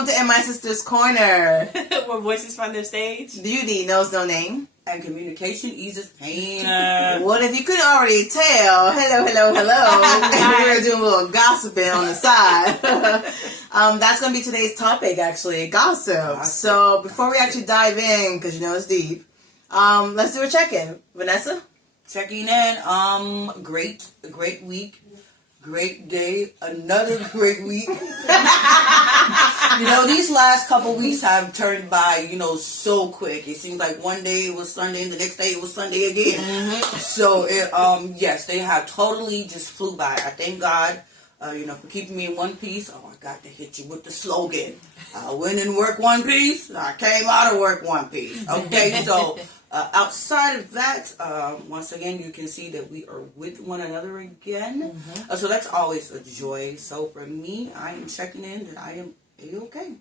Welcome to In My Sister's Corner. Where voices find their stage. Beauty knows no name. And communication eases pain. Well, if you couldn't already tell, hello. We're doing a little gossiping on the side. That's going to be today's topic, actually, gossip. So before we actually dive in, because you know it's deep, let's do a check-in. Vanessa? Checking in. Great week. Great day. Another great week. These last couple weeks have turned by, so quick. It seems like one day it was Sunday and the next day it was Sunday again. Mm-hmm. So, yes, they have totally just flew by. I thank God, for keeping me in one piece. Oh, I got to hit you with the slogan. I went in work one piece. I came out of work one piece. Okay, so outside of that, once again, you can see that we are with one another again. Mm-hmm. So that's always a joy. So for me, I am checking in that I am okay.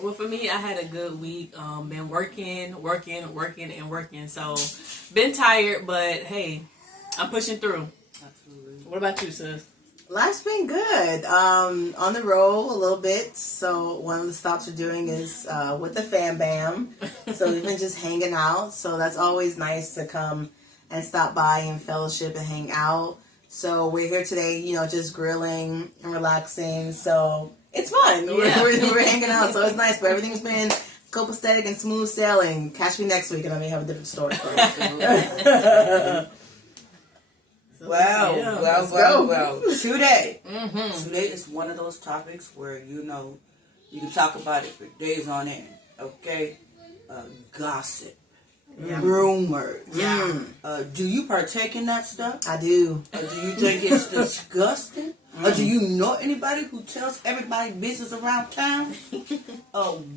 Well, for me, I had a good week. Been working. So, been tired, but hey, I'm pushing through. Absolutely. What about you, sis? Life's been good. On the roll a little bit. So one of the stops we're doing is with the Fam Bam. So we've been just hanging out. So that's always nice to come and stop by and fellowship and hang out. So we're here today, just grilling and relaxing. So it's fun. Yeah. We're hanging out. So it's nice. But everything's been copacetic and smooth sailing. Catch me next week and I may have a different story for you. Well. Today is one of those topics where, you can talk about it for days on end, okay? Gossip. Yeah. Rumors. Yeah. Do you partake in that stuff? I do. Do you think it's disgusting? Do you know anybody who tells everybody business around town?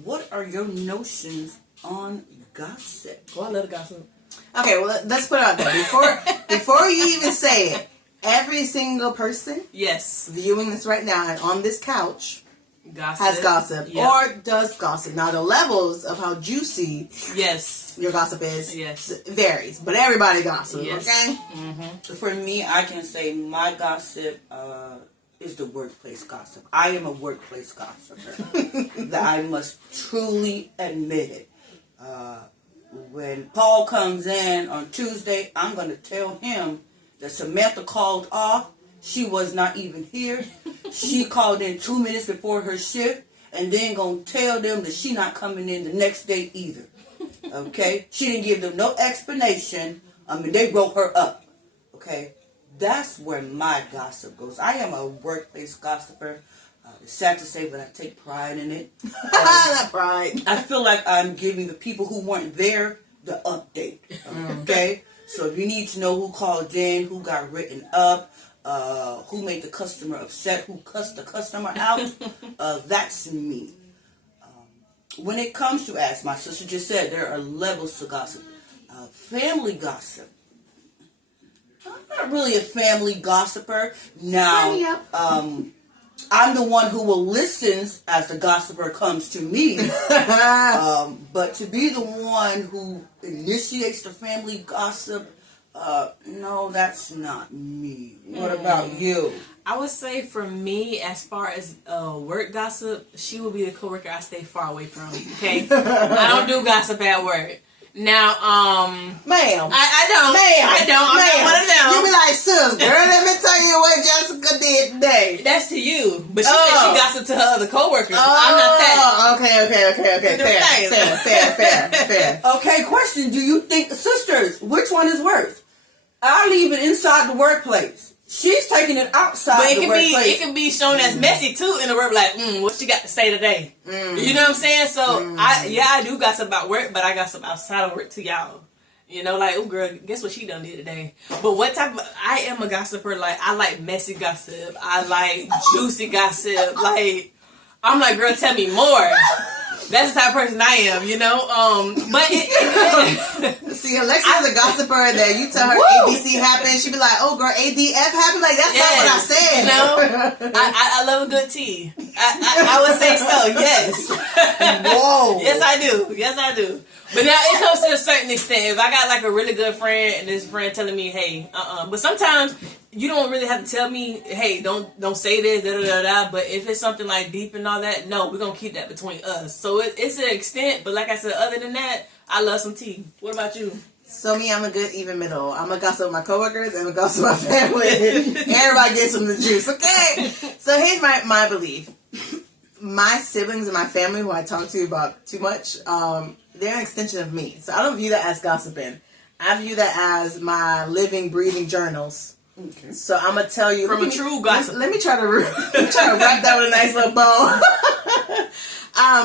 What are your notions on gossip? Oh, I love gossip. Okay, well, let's put it out there. Before you even say it, every single person viewing this right now and on this couch has gossip or does gossip. Now, the levels of how juicy your gossip is varies, but everybody gossips, okay? Mm-hmm. For me, I can say my gossip is the workplace gossip. I am a workplace gossiper. That I must truly admit it. When Paul comes in on Tuesday, I'm going to tell him that Samantha called off. She was not even here. She called in 2 minutes before her shift, and then going to tell them that she not coming in the next day either. Okay? She didn't give them no explanation. They wrote her up. Okay? That's where my gossip goes. I am a workplace gossiper. It's sad to say, but I take pride in it. Not pride. I feel like I'm giving the people who weren't there the update. Okay? So if you need to know who called in, who got written up, who made the customer upset, who cussed the customer out, that's me. When it comes to, as my sister just said, there are levels to gossip. Family gossip. I'm not really a family gossiper. Now, I'm the one who will listen as the gossiper comes to me. But to be the one who initiates the family gossip, no, that's not me. What about you? I would say for me, as far as work gossip, she will be the coworker I stay far away from. Okay? I don't do gossip at work. Now, ma'am. I don't. Ma'am. I don't. I'm not one of them. You be like, sis, girl, let me tell you what Jessica did today. That's to you. But she said she gossiped to her other coworkers. I'm not that. Okay. Fair. Okay, question. Do you think, sisters, which one is worse? I leave it inside the workplace. She's taking it outside the workplace. It can be shown as messy too in the work. Like, what she got to say today? You know what I'm saying? So I do gossip about work, but I gossip outside of work to y'all. Like, oh girl, guess what she done did today? But what type of? I am a gossiper. Like, I like messy gossip. I like juicy gossip. Like, I'm like, girl, tell me more. That's the type of person I am, but see, Alexa's a gossiper that you tell her ABC happened, she be like, oh girl, ADF happened, like that's not what I said. saying. I love a good tea. I would say so. Yes. Whoa. Yes, I do. Yes, I do. But now it comes to a certain extent. If I got like a really good friend and this friend telling me, hey, but sometimes you don't really have to tell me, hey, don't say this, da da da da. But if it's something like deep and all that, no, we're gonna keep that between us. So it's an extent. But like I said, other than that, I love some tea. What about you? So me, I'm a good even middle. I'm a gossip with my coworkers and I'm a gossip with my family. Everybody gets some of the juice, okay? So here's my belief. My siblings and my family, who I talk to about too much, they're an extension of me. So I don't view that as gossiping. I view that as my living, breathing journals. Okay. So I'm gonna tell you From a true gossip. Let me try to wrap that with a nice little bow.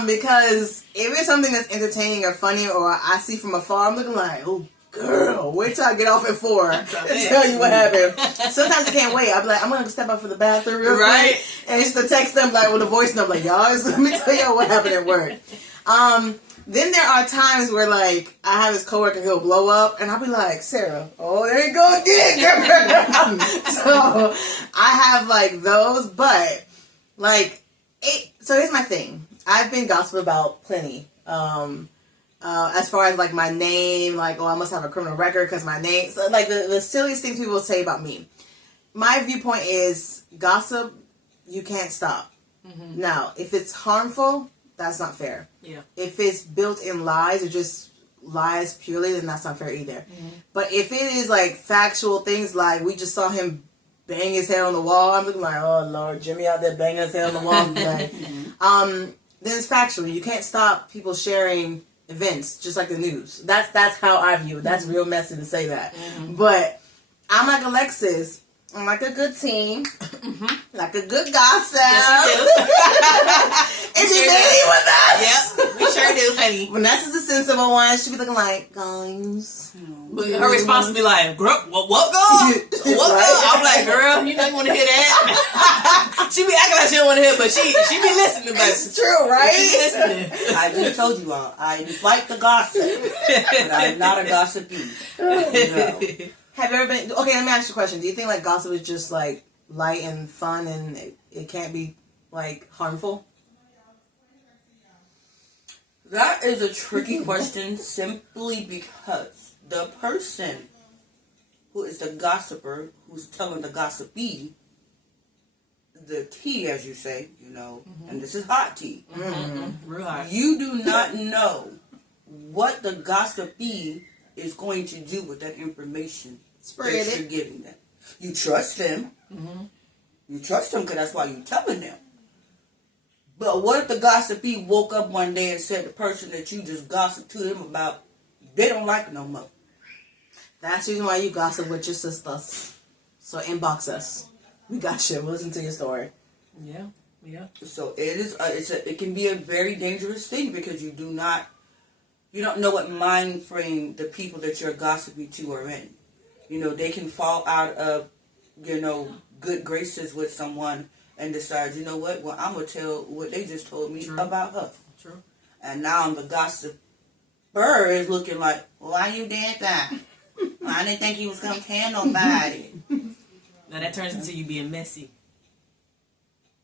Because if it's something that's entertaining or funny, or I see from afar, I'm looking like, oh, girl, wait till I get off at 4 and tell you what happened. Sometimes I can't wait. I'll be like, I'm going to step out for the bathroom real quick. And just to text them like with a voice note, like, y'all, let me tell y'all what happened at work. Then there are times where, like, I have this coworker, he'll blow up, and I'll be like, Sarah, oh, there you go again. So I have, like, those, but, like, so here's my thing. I've been gossiped about plenty. As far as like my name, like, oh, I must have a criminal record because my name, so like the silliest things people say about me. My viewpoint is gossip, you can't stop. Mm-hmm. Now, if it's harmful, that's not fair. Yeah. If it's built in lies or just lies purely, then that's not fair either. Mm-hmm. But if it is like factual things, like we just saw him bang his head on the wall, I'm looking like, oh Lord, Jimmy out there banging his head on the wall. Like, then it's factual. You can't stop people sharing events, just like the news. That's how I view it. That's real messy to say that. Mm-hmm. But I'm like Alexis. I'm like a good team. Mm-hmm. Like a good gossip. Yes, we do. Is it really with us? Yep, we sure do, honey. Vanessa's the sensible one. She be looking like, guys. But her response would be like, girl, what girl? What girl? I'm like, girl, you don't want to hear that. She be acting like she don't want to hear, but she be listening. But it's true, right? She be listening. I just told you all, I like the gossip, but I'm not a gossipy. No. Have you ever been, okay, let me ask you a question. Do you think like gossip is just like light and fun and it can't be like harmful? That is a tricky question simply because the person who is the gossiper, who's telling the gossipee, the tea, as you say, you know, and this is hot tea. Mm-hmm. Real hot. You do not know what the gossipee is going to do with that information that you're giving them. You trust them. Mm-hmm. You trust them because that's why you're telling them. But what if the gossipee woke up one day and said the person that you just gossiped to them about, they don't like it no more? That's the reason why you gossip with your sisters. So inbox us. We got you. We'll listen to your story. Yeah, yeah. So it is. It can be a very dangerous thing because you don't know what mind frame the people that you're gossiping to are in. You know, they can fall out of, good graces with someone and decide, you know what? Well, I'm gonna tell what they just told me about her. True. And now the gossiper is looking like, why you did that? Well, I didn't think he was gonna tell nobody. Now that turns into you being messy.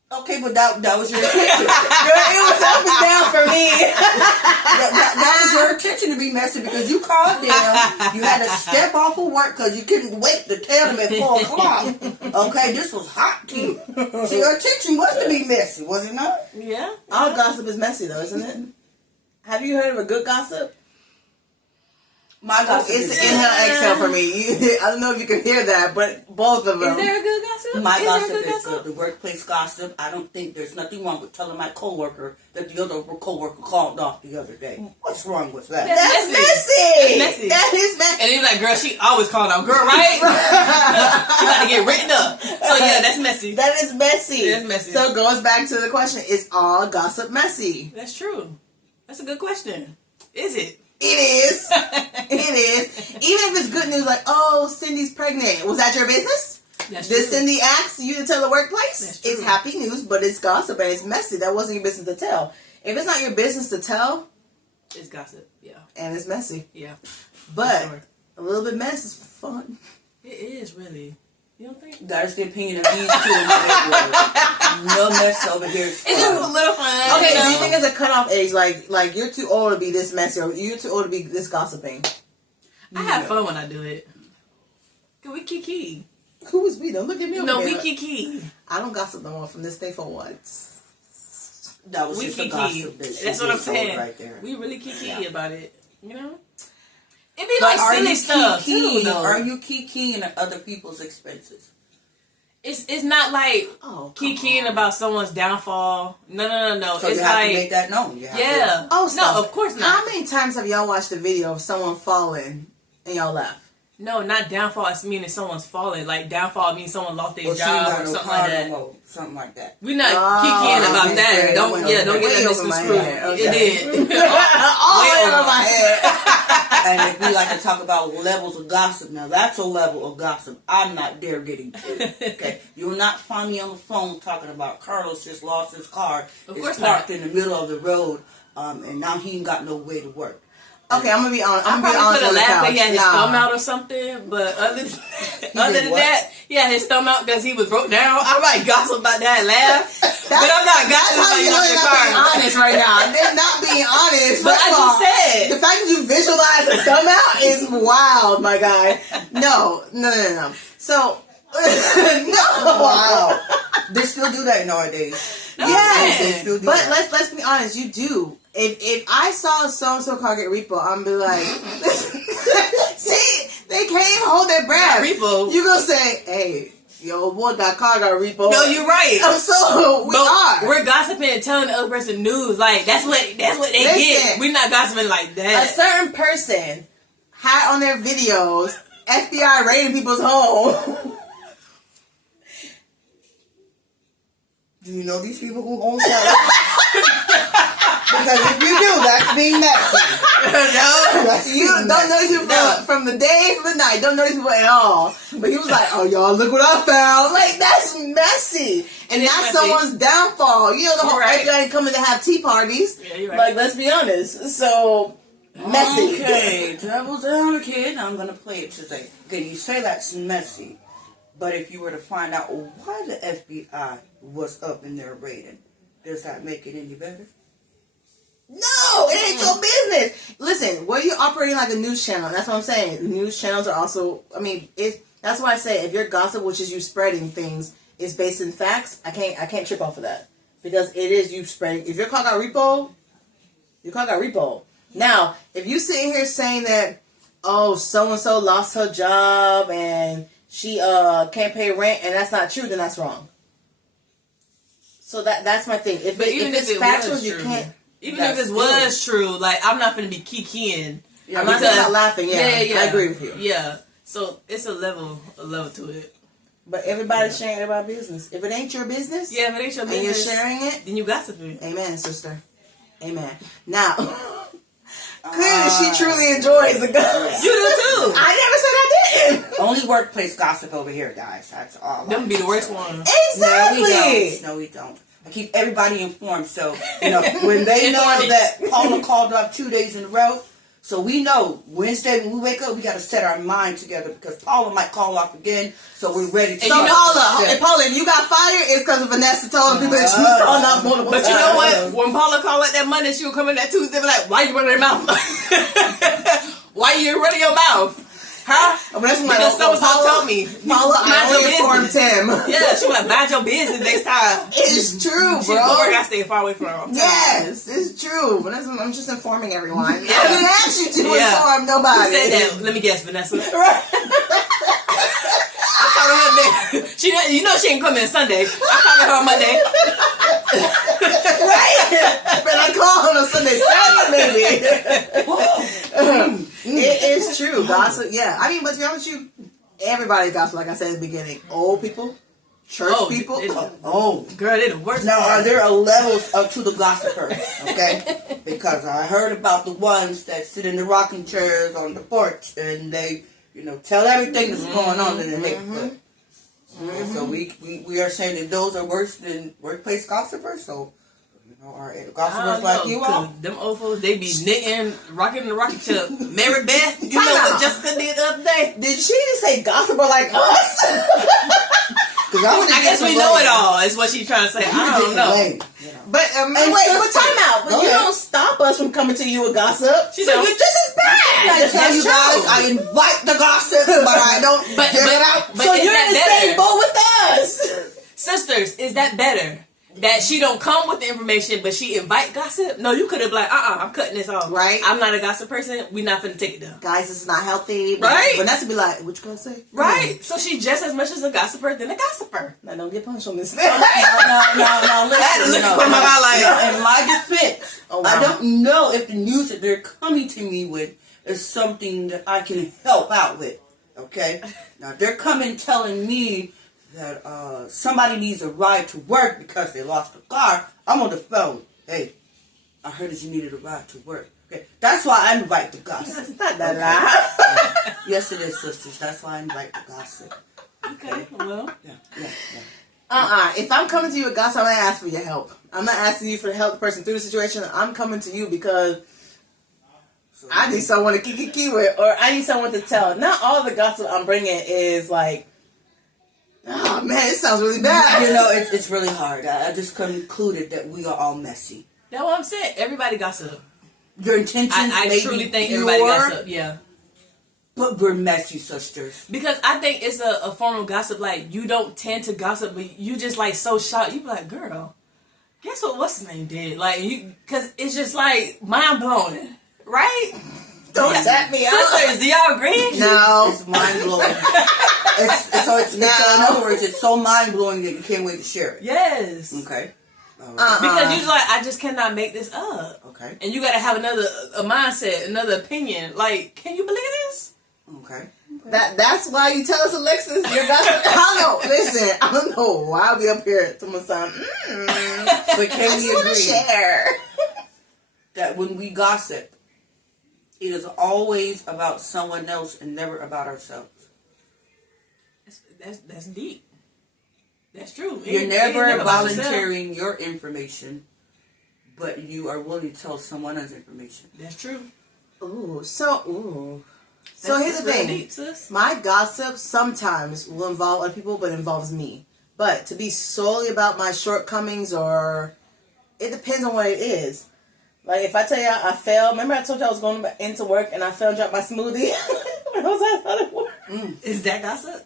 Okay, but that was your intention. It was up and down for me. that was your intention to be messy because you called them. You had to step off of work because you couldn't wait to tell them at 4 o'clock. Okay, this was hot tea. So your intention was to be messy, was it not? Yeah. All gossip is messy though, isn't it? Have you heard of a good gossip? My gossip it's is inhale, exhale for me. I don't know if you can hear that, but both of them. Is there a good gossip? My gossip is good. The workplace gossip. I don't think there's nothing wrong with telling my coworker that the other coworker called off the other day. What's wrong with that? That's messy. That is messy. And he's like, girl, she always called out, girl, right? She got to get written up. So yeah, that's messy. That is messy. That's messy. So it goes back to the question: is all gossip messy? That's true. That's a good question. Is it? It is. It is. Even if it's good news, like, oh, Cindy's pregnant. Was that your business? That's Did true. Cindy ask you to tell the workplace? That's true. It's happy news, but it's gossip and it's messy. That wasn't your business to tell. If it's not your business to tell, it's gossip. Yeah. And it's messy. Yeah. But sure. a little bit mess is fun. It is really. You don't think? That is the opinion of these two in the neighborhood. No mess over here. It's just a little fun. Okay, you do you know? think it's a cutoff age? Like you're too old to be this messy, or you're too old to be this gossiping? I have fun when I do it. Cause we kiki. Who was we? Don't look at me. No, over we there. kiki. I don't gossip no more from this day forward. That was We just a kiki. gossip that she That's what I'm just told saying. right there. We really kiki Yeah. about it. You know? It be But like are silly you stuff too, kikiing? though. Are you kikiing at other people's expenses? It's not like Oh, come kikiing on. about someone's downfall. No. So it's you have like to make that known. You have yeah. Oh, no, stop. of course How not. many times have y'all watched a video of someone falling and y'all laugh? No, not downfall. It's meaning someone's falling. Like downfall means someone lost their Or she ain't job got or no something car like no that. more, something like that. We're not Oh, kikiing about okay. that. It Don't went get way that over my misconstrued. head. It Okay. did. All Way the way over over my head. And if we like to talk about levels of gossip, now that's a level of gossip I'm not there getting to. Okay, you will not find me on the phone talking about Carlos just lost his car. Of It's course parked not. in the middle of the road, and now he ain't got no way to work. Okay, I'm gonna be honest. I I'm gonna be probably honest could have on the laughed couch. that he had his Nah. thumb out or something, but other than what? that, he had his thumb out because he was broke down. I might gossip about that and laugh, but I'm not That's gossiping how about you know your they're not being car. honest right now. They're not being honest. But First I of all, just said. the fact that you visualize a thumb out is wild, my guy. No. So, no. Wow, they still do that nowadays. No, Yes, They still do but that. let's be honest. You do. If I saw so and so car get repo, I'm be like, see, they can't even hold their breath. Not repo. You gonna say, hey, yo, boy, that car got repo. No, you're right. So we But are. we're gossiping and telling the other person news. Like that's what they Listen. get. We're not gossiping like A that. certain person had on their videos FBI raiding people's home. Do you know these people who own that? Because if you do, that's being messy. No. That's You being don't know messy. these people from the day, from the night. Don't know these people at all. But he was like, "Oh, y'all, look what I found!" Like that's messy, and It is that's messy. someone's downfall. You know, the whole You're right. FBI ain't coming to have tea parties. Yeah, you're right. Like, let's be honest. So messy. Okay, devil's advocate. I'm gonna play it today. Okay, you say that's messy, but if you were to find out why the FBI was up in their raiding, does that make it any better? No, it ain't your business. Listen, where you're operating like a news channel, that's what I'm saying. News channels are also, I mean, that's why I say if your gossip, which is you spreading things, is based in facts, I can't trip off of that. Because it is you spreading. If your car got repo, your car got repo. Now, if you sitting here saying that, oh, so-and-so lost her job and she can't pay rent, and that's not true, then that's wrong. So that's my thing. If But even if it's it factual, was you true, can't. even that's if it was true, like I'm not gonna be kikiing. I'm not saying about laughing. Yeah, yeah, I agree with you. Yeah, so it's a level to it. But everybody's sharing everybody's business. If it ain't your business, Yeah, if it ain't your and you're business, sharing it, then you gossiping. amen, sister. Amen. Now, clearly she truly enjoys the gossip. You do too. I never said I didn't. Only workplace gossip over here, guys. That's all. Them be the worst one. Exactly. No, we don't. I keep everybody informed. So, when they know Informed. that Paula called up 2 days in a row, so we know Wednesday when we wake up, we got to set our mind together because Paula might call off again. So we're ready to So you know- Paula, if you got fired, it's because Vanessa told people that she was calling off multiple But you times. know what? When Paula called out that Monday, she would come in that Tuesday and be like, why you running your mouth? Why you running your mouth? Huh? But that's when Because Paula so-and-so told me. Paula, I Mind your only informed business. Tim. Yeah, she was like, mind your business next time. It's true, She bro. I gotta stay far away from her. Yes, it's true. But I'm just informing everyone. I Yeah. didn't ask you to Yeah. inform Who nobody. said that? Let me guess, Vanessa. Right. I talked to her Monday. She ain't come in Sunday. I talked to her on Monday. Right? But I call on a Sunday, Saturday, maybe. It is true. Gossip, yeah. I mean, but to be honest with you, everybody gossip, like I said at the beginning. Old people, church people. Girl, they the worst. Now, there are levels up to the gossipers, okay? Because I heard about the ones that sit in the rocking chairs on the porch and they, tell everything that's going on in the neighborhood. And so we are saying that those are worse than workplace gossipers. So Are I gossipers don't like know, you 'cause all? them old folks, they be knitting, rocking the rocket ship. Mary Beth, you Time know out. what Jessica did the other day? Did she say gossiper like us? Because I guess we know it all, is what she's trying to say. I don't know. But And wait, but sister, time out. But go you ahead. don't stop us from coming to you with gossip. She so don't. you're just as bad. I That's tell you true. guys, I invite the gossip, but I don't But- give but- it out. but So is you're that in the better? same boat with us. Sisters, is that better? That she don't come with the information, but she invite gossip? No, you could have like, I'm cutting this off. Right. I'm not a gossip person. We not finna take it down. Guys, this is not healthy. Right. Vanessa be like, what you gonna say? Right. So she's just as much as a gossiper than a gossiper. Now don't get punched on this. No, listen. Look for my highlight. In my defense, Oh, wow. I don't know if the news that they're coming to me with is something that I can help out with. Okay? Now, if they're coming telling me that somebody needs a ride to work because they lost a car, I'm on the phone. Hey, I heard that you needed a ride to work. Okay? That's why I invite the gossip. It's not that loud. Yes, it is, sisters. That's why I invite the gossip. Okay, well. Yeah. If I'm coming to you with gossip, I'm not asking for your help. I'm not asking you for to help the person through the situation. I'm coming to you because I need someone to kiki with, or I need someone to tell. Not all the gossip I'm bringing is like, oh man, it sounds really bad. You know, it's really hard. I just concluded that we are all messy. That's what I'm saying. Everybody gossip. Your intentions may I truly be think pure, everybody gossip. Yeah. but we're messy, sisters. Because I think it's a form of gossip. Like, you don't tend to gossip, but you just like so shocked. You be like, girl, guess what? What's his name did? Like, because it's just like mind blowing, right? Don't tap me out. Sisters, do y'all agree? No. It's mind blowing. In other words, it's so mind blowing that you can't wait to share it. Yes. Okay. All right. Because you're like, I just cannot make this up. Okay. And you got to have a mindset, another opinion. Like, can you believe this? Okay. That's why you tell us, Alexis, you're gossip. I don't know. Listen, I don't know why I'll be up here to my son. But I can just we want to agree share. that when we gossip, it is always about someone else and never about ourselves? That's deep. That's true. You're It never ain't about yourself. volunteering your information, but you are willing to tell someone else's information. That's true. So That's here's the real thing. deep, sis. My gossip sometimes will involve other people, but it involves me. But to be solely about my shortcomings, or it depends on what it is. Like if I tell you I failed, remember I told you I was going into work and I fell and dropped my smoothie when I was outside of work. Is that gossip?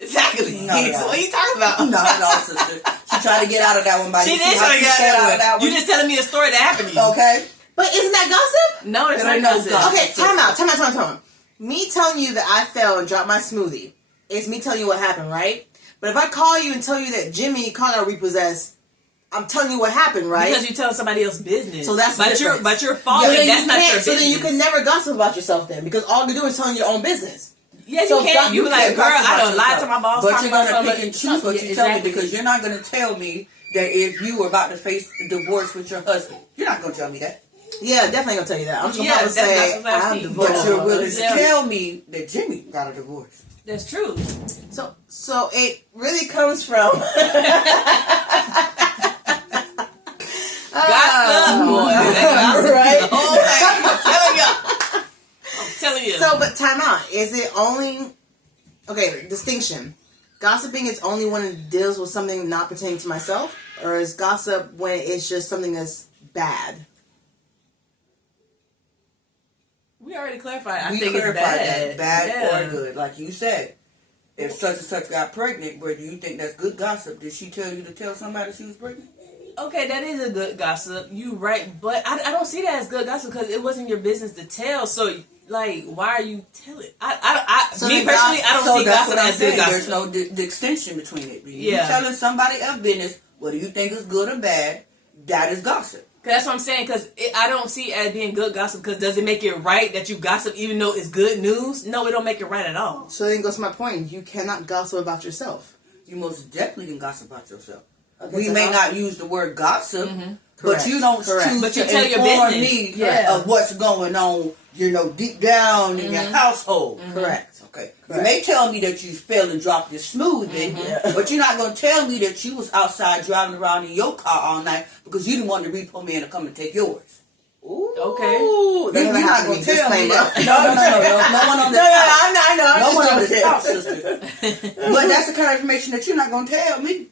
Exactly. No, no. So what are you talking about? Not at all, sister. She tried to get out of that one by She you did see how try to she get got out of that one? You just telling me a story that happened to you. Okay. But isn't that gossip? No, it's There not ain't no gossip. gossip. Okay, time out. Me telling you that I fell and dropped my smoothie is me telling you what happened, right? But if I call you and tell you that Jimmy got repossessed, I'm telling you what happened, right? Because you're telling somebody else's business. So that's the difference. but you're So following. then That's you not your can't. business. So then you can never gossip about yourself then, because all you're doing is telling your own business. Yeah, So you can. You be like, can't girl, gossip I about don't lie to yourself. my boss. But talk you're about going to something. pick and choose what you tell me, Exactly. because you're not going to tell me that if you were about to face divorce with your husband. You're not going to tell me that. Yeah, definitely gonna tell you that. I'm just gonna Yeah, probably that's say what I'm I'm asking. divorced. But you're willing to Yeah. tell me that Jimmy got a divorce. That's true. So it really comes from Gossip, boy. That gossip is right? the whole thing. I'm telling you. So, but time out. Is it only distinction? Gossiping is only when it deals with something not pertaining to myself, or is gossip when it's just something that's bad? We already clarified. I We think it's clarified bad. that, bad Yeah. or good. Like you said, if such and such got pregnant, where do you think that's good gossip? Did she tell you to tell somebody she was pregnant? Okay, that is a good gossip. You right, but I don't see that as good gossip because it wasn't your business to tell. So, like, why are you telling? So Me the personally, I don't So see that's gossip what I'm as good saying. gossip. There's no distinction between it. You Yeah. telling somebody else business, whether you think is good or bad, that is gossip. That's what I'm saying, because I don't see it as being good gossip, because does it make it right that you gossip even though it's good news? No, it don't make it right at all. So then goes to my point. You cannot gossip about yourself. You most definitely can gossip about yourself. Okay, We so may how- not use the word gossip, but Correct. you don't Correct. choose But you to tell your inform business. me Yeah. of what's going on, deep down in your household. Correct. Okay. You Correct. may tell me that you fell and dropped your smoothie, but you're not going to tell me that you was outside driving around in your car all night because you didn't want the repo man to come and take yours. Ooh, Okay. That's You're gonna not have to going be to tell me disclaimer. that. No one on this No, house. I know. No one on this joking. house, sister. But that's the kind of information that you're not going to tell me.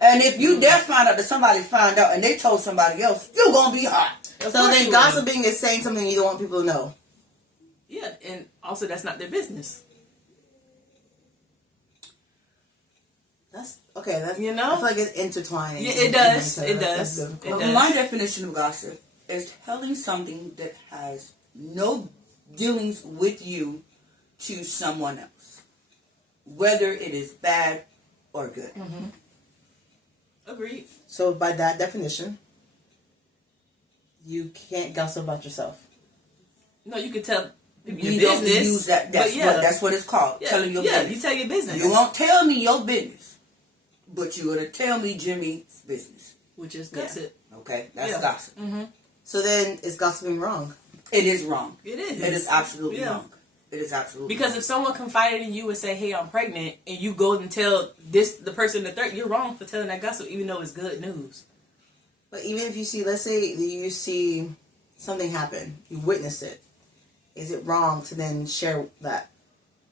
And if you dare find out that somebody found out and they told somebody else, you're going to be hot. Of So course then you gossiping is saying something you don't want people to know. will. Yeah, and also that's not their business. That's okay. That's You know? I feel like it's intertwining. Yeah, it does. into each It other. does. That's difficult. It does. My definition of gossip is telling something that has no dealings with you to someone else, whether it is bad or good. Agreed. So by that definition, you can't gossip about yourself. No, you can tell people We your don't business. use that. but That's what it's called. yeah, Telling your yeah, business. you tell your business, You won't tell me your business, but you're gonna tell me Jimmy's business. which is gossip. Okay, that's Yeah. gossip. So then is gossiping wrong? It is wrong. It is. It is absolutely Yeah. wrong. It is absolutely Because wrong. if someone confided in you and say, "Hey, I'm pregnant," and you go and tell the person the third, you're wrong for telling that gossip, even though it's good news. But even if you see, let's say that you see something happen, you witness it, is it wrong to then share that?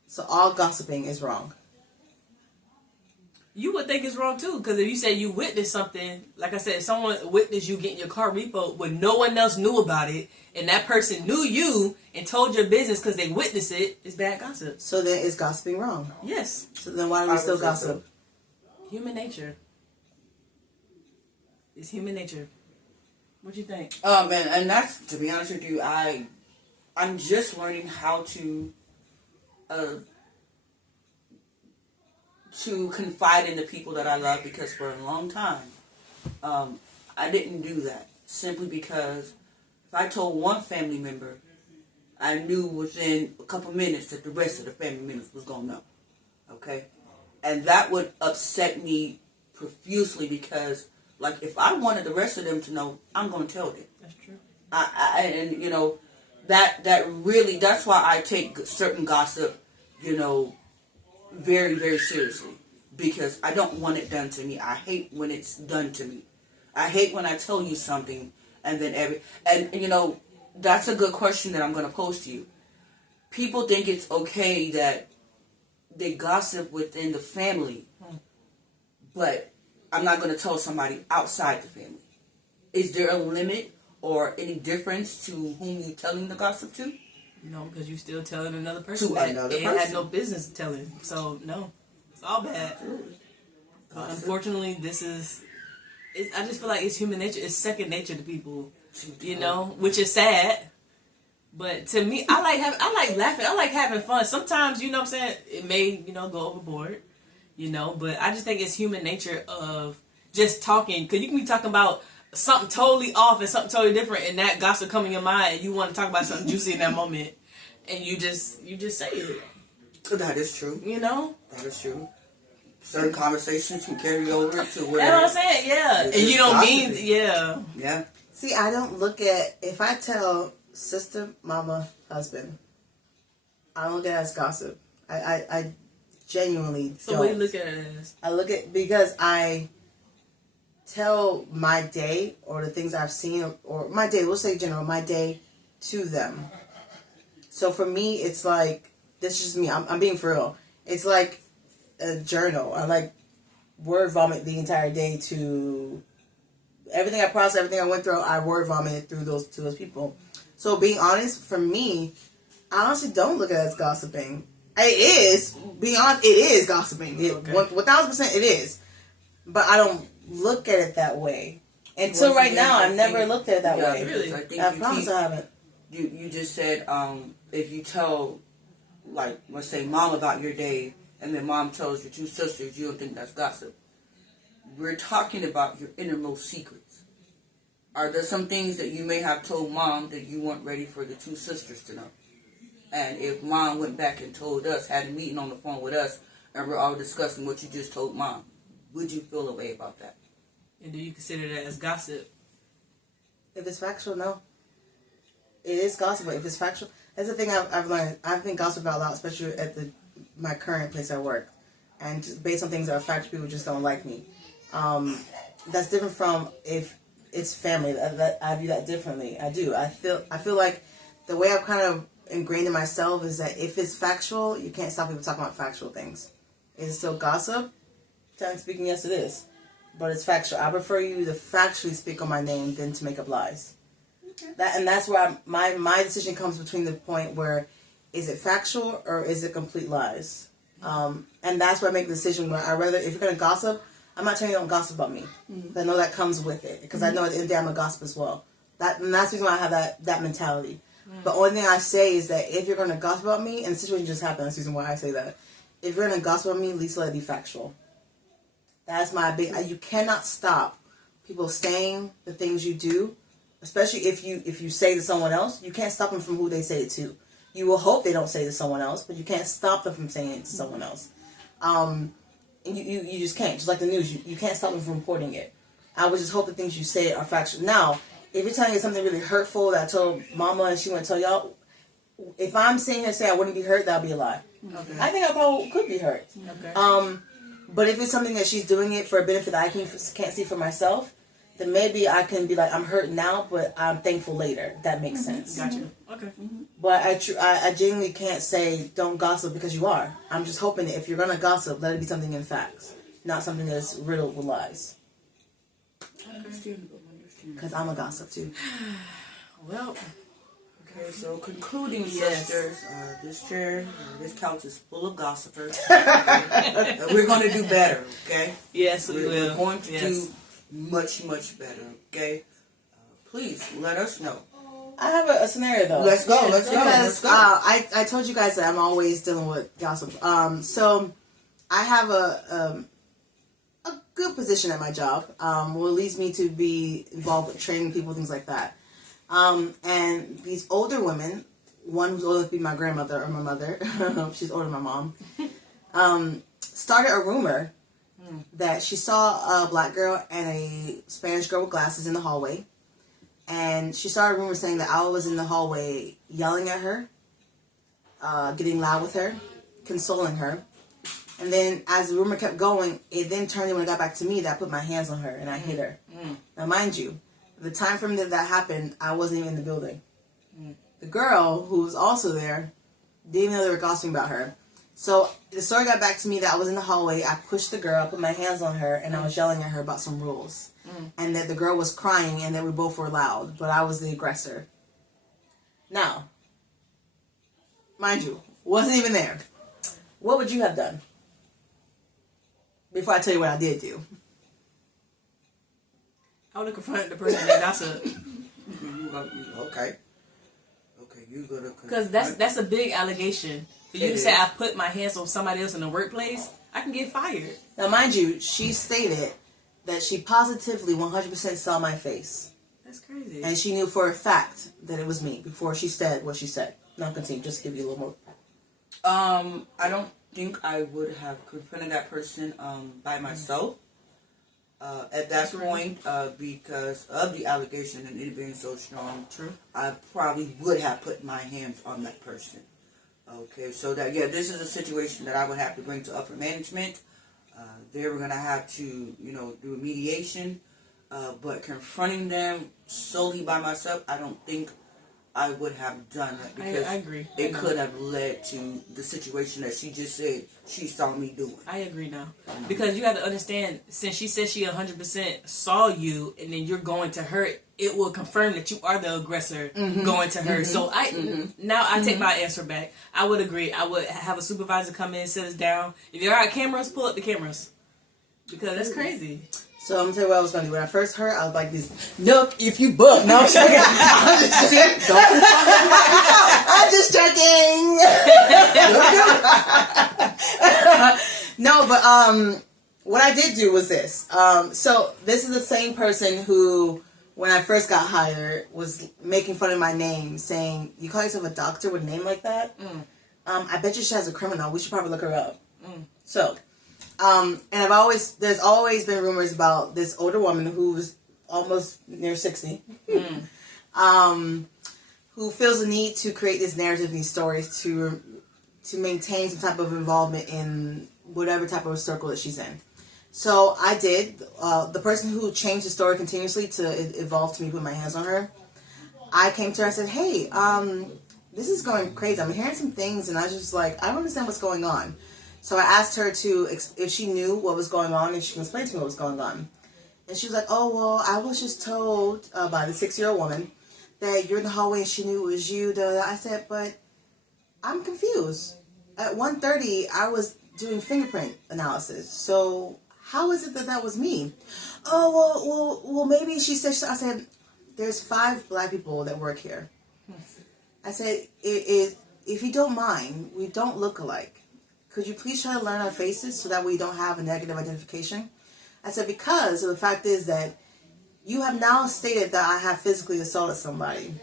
So all gossiping is wrong. You would think it's wrong too, because if you say you witnessed something, like I said, if someone witnessed you getting your car repoed when no one else knew about it, and that person knew you and told your business because they witnessed it, it's bad gossip. So then is gossiping wrong? Yes, So then why do we I still would say gossip? human nature. It's human nature. What you think? And that's, to be honest with you, I'm just learning how to confide in the people that I love, because for a long time, I didn't do that simply because if I told one family member, I knew within a couple minutes that the rest of the family members was gonna know. Okay, and that would upset me profusely because, like, if I wanted the rest of them to know, I'm gonna tell them. That's true. And that really, that's why I take certain gossip, very, very seriously, because I don't want it done to me. I hate when it's done to me. I hate when I tell you something and then that's a good question that I'm going to pose to you. People think it's okay that they gossip within the family, but I'm not going to tell somebody outside the family. Is there a limit or any difference to whom you're telling the gossip to? No, because you still telling another person To that another it had person. no business telling. So no, it's all bad. But unfortunately, I just feel like it's human nature. It's second nature to people, which is sad. But to me, I like laughing. I like having fun. Sometimes, you know what I'm saying, it may, go overboard, but I just think it's human nature of just talking. Because you can be talking about something totally off and something totally different, and that gossip come in your mind, and you want to talk about something juicy in that moment, and you just say it. That is true. That is true. Certain conversations can carry over to where... That's what I'm saying, yeah. It's And you don't mean, gossiping. yeah. Yeah. See, I don't look at, if I tell sister, mama, husband, I don't look at it as gossip. I genuinely So don't. what do you look at it as? I look at, because I tell my day or the things I've seen, or my day, we'll say general, my day to them. So for me, it's like, this is just me, I'm being for real. It's like a journal. I like word vomit the entire day to everything I processed, everything I went through, I word vomited through to those people. So being honest, for me, I honestly don't look at it as gossiping. It is, being honest, it is gossiping. 1000% it is. But I don't look at it that way. Until Once right again, now, I I've never think- looked at it that yeah, way. Really? I think I you promise keep- I haven't. You just said, if you tell, like, let's say, mom about your day, and then mom tells your two sisters, you don't think that's gossip. We're talking about your innermost secrets. Are there some things that you may have told mom that you weren't ready for the two sisters to know? And if mom went back and told us, had a meeting on the phone with us, and we're all discussing what you just told mom, would you feel a way about that? And do you consider that as gossip? If it's factual, no. It is gossip, but if it's factual, that's the thing I've learned. I've been gossiped about a lot, especially at my current place I work. And just based on things that are factual, people just don't like me. That's different from if it's family. That I view that differently. I do. I feel like the way I've kind of ingrained in myself is that if it's factual, you can't stop people talking about factual things. Is it still gossip? Time speaking, yes, it is. But it's factual. I prefer you to factually speak on my name than to make up lies. Okay. That's where my decision comes between the point where is it factual or is it complete lies? And that's where I make the decision where I rather, if you're going to gossip, I'm not telling you don't gossip about me. Mm-hmm. I know that comes with it. Because I know at the end of the day I'm a gossip as well. And that's the reason why I have that mentality. Mm-hmm. But only thing I say is that if you're going to gossip about me, and the situation just happened, that's the reason why I say that. If you're going to gossip about me, at least let it be factual. That's my big... You cannot stop people saying the things you do, especially if you say to someone else. You can't stop them from who they say it to. You will hope they don't say it to someone else, but you can't stop them from saying it to someone else. And you just can't. Just like the news, you can't stop them from reporting it. I would just hope the things you say are factual. Now, if you're telling me something really hurtful that I told Mama and she wouldn't tell y'all, if I'm sitting here saying I wouldn't be hurt, that'll be a lie. Okay. I think I probably could be hurt. Okay. But if it's something that she's doing it for a benefit that I can't see for myself, then maybe I can be like, I'm hurt now, but I'm thankful later. That makes sense. Gotcha. Okay. Mm-hmm. But I genuinely can't say don't gossip because you are. I'm just hoping that if you're gonna gossip, let it be something in facts, not something that's riddled with lies. Understandable. Because I'm a gossip too. Well. Okay, so concluding, sisters, this couch is full of gossipers. We're going to do better, okay? Yes, we will. We're going to do much, much better, okay? Please, let us know. I have a scenario, though. Let's go. Because I told you guys that I'm always dealing with gossip. So I have a good position at my job, what leads me to be involved with training people, things like that. And these older women, one who's older than my grandmother or my mother, she's older than my mom, started a rumor that she saw a black girl and a Spanish girl with glasses in the hallway. And she started a rumor saying that I was in the hallway yelling at her, getting loud with her, consoling her. And then as the rumor kept going, it then turned when it got back to me that I put my hands on her and I hit her. Now, mind you, the time frame that happened, I wasn't even in the building. The girl, who was also there, didn't even know they were gossiping about her. So the story got back to me that I was in the hallway, I pushed the girl, put my hands on her, and I was yelling at her about some rules. And that the girl was crying and that we both were loud, but I was the aggressor. Now, mind you, wasn't even there. What would you have done? Before I tell you what I did do. I would have confronted the person that gossiped. Okay, you gonna because that's a big allegation. For you to say I put my hands on somebody else in the workplace, I can get fired. Now, mind you, she stated that she positively 100% saw my face. That's crazy. And she knew for a fact that it was me before she said what she said. Now continue, just to give you a little more. I don't think I would have confronted that person by myself. At that point, because of the allegation and it being so strong, I probably would have put my hands on that person. Okay, so this is a situation that I would have to bring to upper management. They were going to have to, do a mediation. But confronting them solely by myself, I don't think I would have done that because I agree. It could have led to the situation that she just said she saw me doing. I agree now. Because you have to understand, since she said she 100% saw you and then you're going to her, it will confirm that you are the aggressor going to her. So now I take my answer back. I would agree. I would have a supervisor come in, sit us down. If there are cameras, pull up the cameras. Because that's crazy. So I'm gonna tell you what I was gonna do. When I first heard, I was like this, "Look, if you book." No, I'm joking. I'm just joking. No, but what I did do was this. So this is the same person who, when I first got hired, was making fun of my name, saying, "You call yourself a doctor with a name like that?" I bet you she has a criminal. We should probably look her up. So And there's always been rumors about this older woman who's almost near 60, who feels the need to create this narrative and these stories to maintain some type of involvement in whatever type of circle that she's in. So I did. The person who changed the story continuously to evolve to me putting my hands on her, I came to her and said, hey, this is going crazy. I'm hearing some things and I was just like, I don't understand what's going on. So I asked her if she knew what was going on and she can explain to me what was going on. And she was like, oh, well, I was just told by the 6-year-old woman that you're in the hallway and she knew it was you. I said, but I'm confused. At 1:30, I was doing fingerprint analysis. So how is it that was me? Oh, well, maybe she said, I said, there's 5 black people that work here. I said, if you don't mind, we don't look alike. Could you please try to learn our faces so that we don't have a negative identification? I said, because the fact is that you have now stated that I have physically assaulted somebody.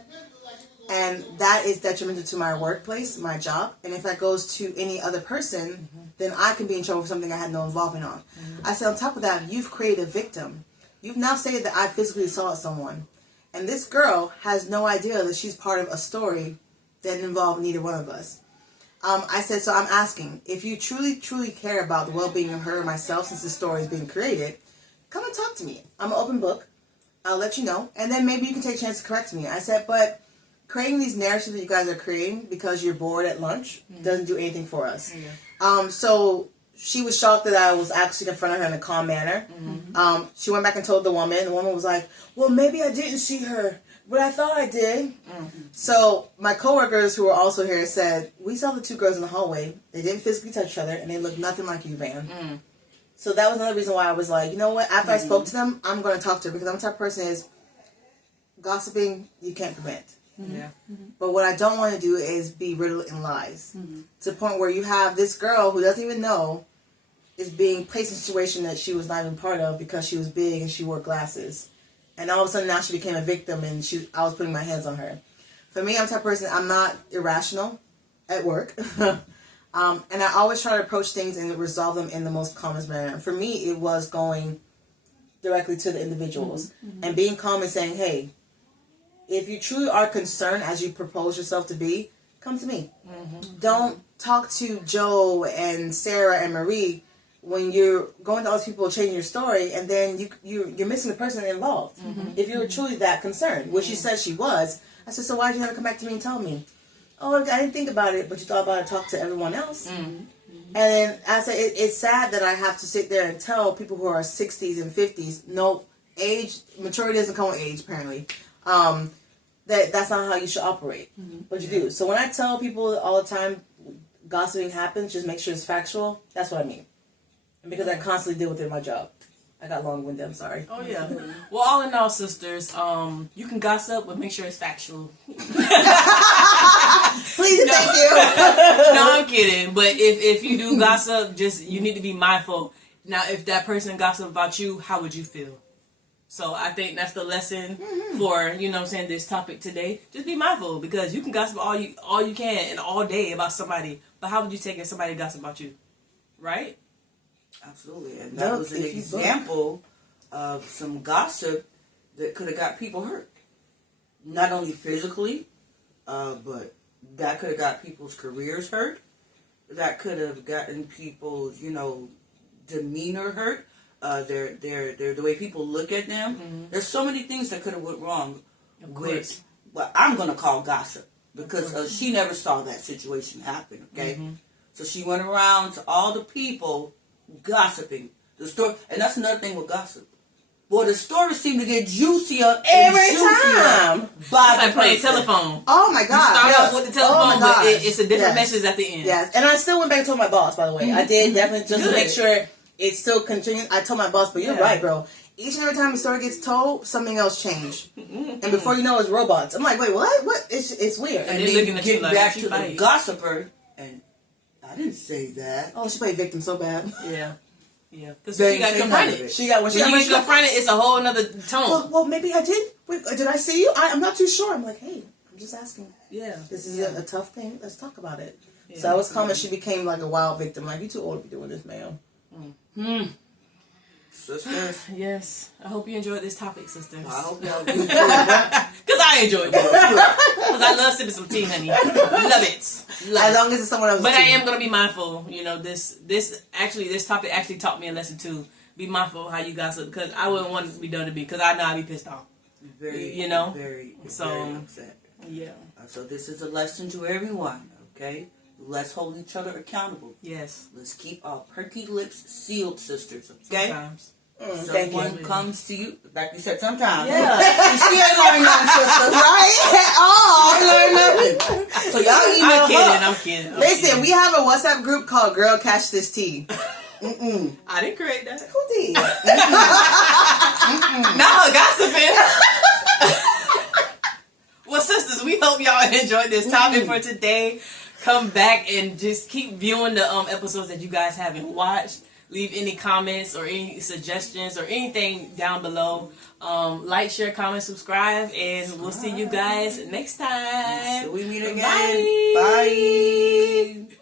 And that is detrimental to my workplace, my job. And if that goes to any other person, then I can be in trouble for something I had no involvement on. I said, on top of that, you've created a victim. You've now stated that I physically assaulted someone. And this girl has no idea that she's part of a story that involved neither one of us. I said, so I'm asking, if you truly, truly care about the well-being of her and myself since this story is being created, come and talk to me. I'm an open book. I'll let you know. And then maybe you can take a chance to correct me. I said, but creating these narratives that you guys are creating because you're bored at lunch doesn't do anything for us. Yeah. So she was shocked that I was actually confronting her in a calm manner. She went back and told the woman. The woman was like, well, maybe I didn't see her, but I thought I did. So my coworkers who were also here said, we saw the 2 girls in the hallway. They didn't physically touch each other, and they looked nothing like you, Van. So that was another reason why I was like, you know what? After I spoke to them, I'm going to talk to her because I'm the type of person is gossiping you can't prevent. But what I don't want to do is be riddled in lies to the point where you have this girl who doesn't even know is being placed in a situation that she was not even part of because she was big and she wore glasses. And all of a sudden now she became a victim and I was putting my hands on her. For me, I'm the type of person, I'm not irrational at work. And I always try to approach things and resolve them in the most calmest manner. For me, it was going directly to the individuals and being calm and saying, hey, if you truly are concerned as you propose yourself to be, come to me. Don't talk to Joe and Sarah and Marie when you're going to all these people changing your story and then you're missing the person involved. If you're truly that concerned, which she said she was, I said, so why did you never come back to me and tell me? Oh, I didn't think about it, but you thought about it, talk to everyone else. And then I said, it's sad that I have to sit there and tell people who are 60s and 50s, no, age, maturity doesn't come with age, apparently. That's not how you should operate, but you do. So when I tell people all the time gossiping happens, just make sure it's factual, that's what I mean. And because I constantly deal with it in my job. I got long-winded, I'm sorry. Oh, yeah. Well, all in all, sisters, you can gossip, but make sure it's factual. Please and thank you. No, I'm kidding. But if you do gossip, you need to be mindful. Now, if that person gossip about you, how would you feel? So I think that's the lesson for, this topic today. Just be mindful because you can gossip all you can and all day about somebody. But how would you take if somebody gossip about you? Right? Absolutely. And that was an example of some gossip that could have got people hurt. Not only physically, but that could have got people's careers hurt. That could have gotten people's, demeanor hurt. The way people look at them. There's so many things that could have went wrong with what I'm going to call gossip because she never saw that situation happen. Okay, so she went around to all the people gossiping the story, and that's another thing with gossip. Well, the stories seem to get juicier every time. It's like playing telephone. Oh my God! You start off with the telephone, but it's a different message at the end. Yes, and I still went back and told my boss. By the way, I did definitely just to make sure. It's still continuing. I told my boss, but you're right, bro. Each and every time the story gets told, something else changed. And before you know, it's robots. I'm like, wait, what? What? It's weird. And then get back to the gossiper, and I didn't say that. Oh, she played victim so bad. Yeah. Because she got confronted. When you get confronted, it's a whole other tone. Well, maybe I did. Wait, did I see you? I'm not too sure. I'm like, hey, I'm just asking. Yeah. This is a tough thing. Let's talk about it. Yeah. So I was calm, and she became like a wild victim. Like, you too old to be doing this, ma'am. Sisters, Yes. I hope you enjoyed this topic, sisters. I hope y'all do too. Because I enjoyed it. Because I love sipping some tea, honey. Love it. As long as it's someone else's But I tea. am gonna be mindful. You know, this topic actually taught me a lesson too. Be mindful of how you gossip, because I wouldn't want it to be done to me, because I know I'd be pissed off. Very, You know? very So- upset. Yeah. So this is a lesson to everyone. Okay, let's hold each other accountable. Yes. Let's keep our perky lips sealed, sisters. Okay. Sometimes. Thank Someone you. comes to you, like you said, sometimes. Yeah. She ain't learned nothing, sisters. Right? At all. She ain't learned nothing. So y'all email I'm kidding. her. I'm kidding. I'm Listen, kidding. we have a WhatsApp group called Girl Catch This Tea. Mm-mm. I didn't create that. Who did? Not her gossiping. Well, sisters, we hope y'all enjoyed this topic for today. Come back and just keep viewing the episodes that you guys haven't watched. Leave any comments or any suggestions or anything down below. Like, share, comment, subscribe, and we'll see you guys next time. Till we meet again. Bye. Bye.